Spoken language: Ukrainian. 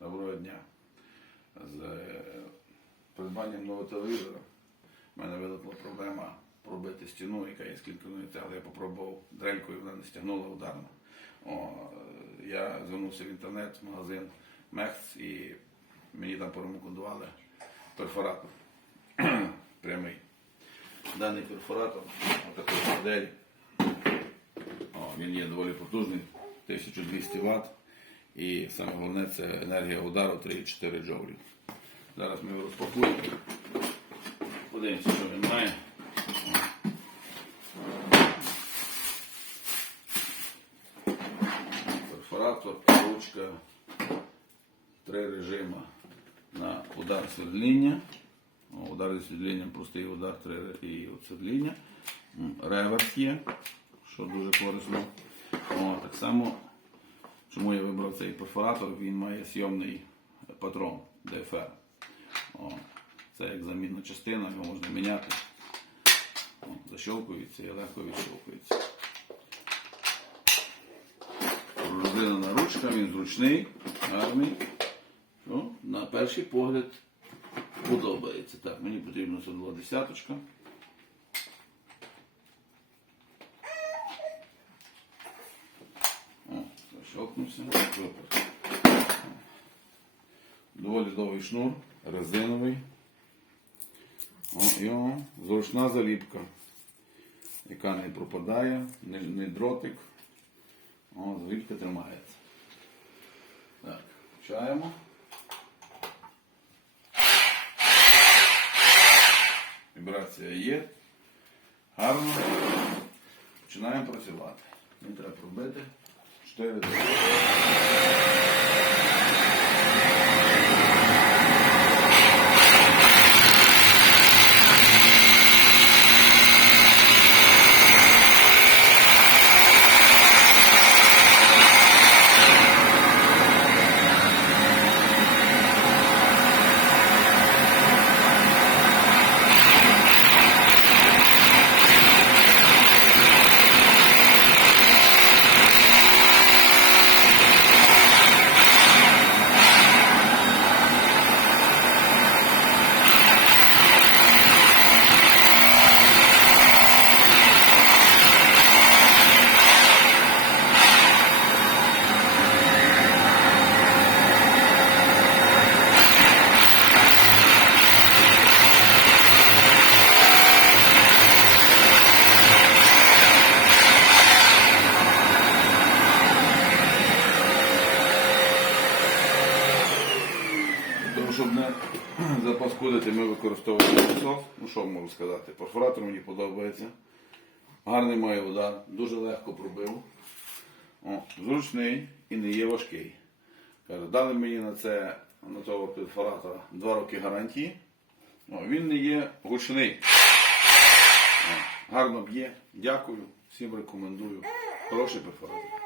Доброго дня. З е, придбанням нового телевізора в мене виникла проблема пробити стіну, яка є з клінкерної цегли. Я попробував дрелькою, вона не стягнула ударно. О, я звернувся в інтернет, в магазин Мехц і мені там порекомендували перфоратор прямий. Даний перфоратор такої моделі. О, він є доволі потужний, 1200 Вт. І саме головне це енергія удару 3,4 джоулі. Зараз ми його розпакуємо. Подивимося, що він має. Перфоратор, ручка, три режима на удар свердління. Удар зі свердлінням, простий удар три і от Реверс є, що дуже корисно. О, так само Чому я вибрав цей перфоратор? Він має сйомний патрон ДФР. О, це як замінна частина, його можна міняти. Защелкується і легко відщелкується. Пророзинена ручка, він зручний, гарний. Ну, на перший погляд подобається. Так, мені потрібно це десяточка. О, защелкнувся. Супер. Доволі довгий шнур, резиновий. О, і о, зручна заліпка, яка не пропадає, не, не дротик. О, заліпка тримається. Так, включаємо. Вібрація є. Гарно. Починаємо працювати. Мені треба пробити İşte evet. Щоб не запаскудити, ми використовуємо насос. Ну що можу сказати? Перфоратор мені подобається. Гарний має удар, дуже легко пробив. О, зручний і не є важкий. Каже, дали мені на це на того перфоратора 2 роки гарантії. О, він не є гучний. О, гарно б'є. Дякую. Всім рекомендую. Хороший перфоратор.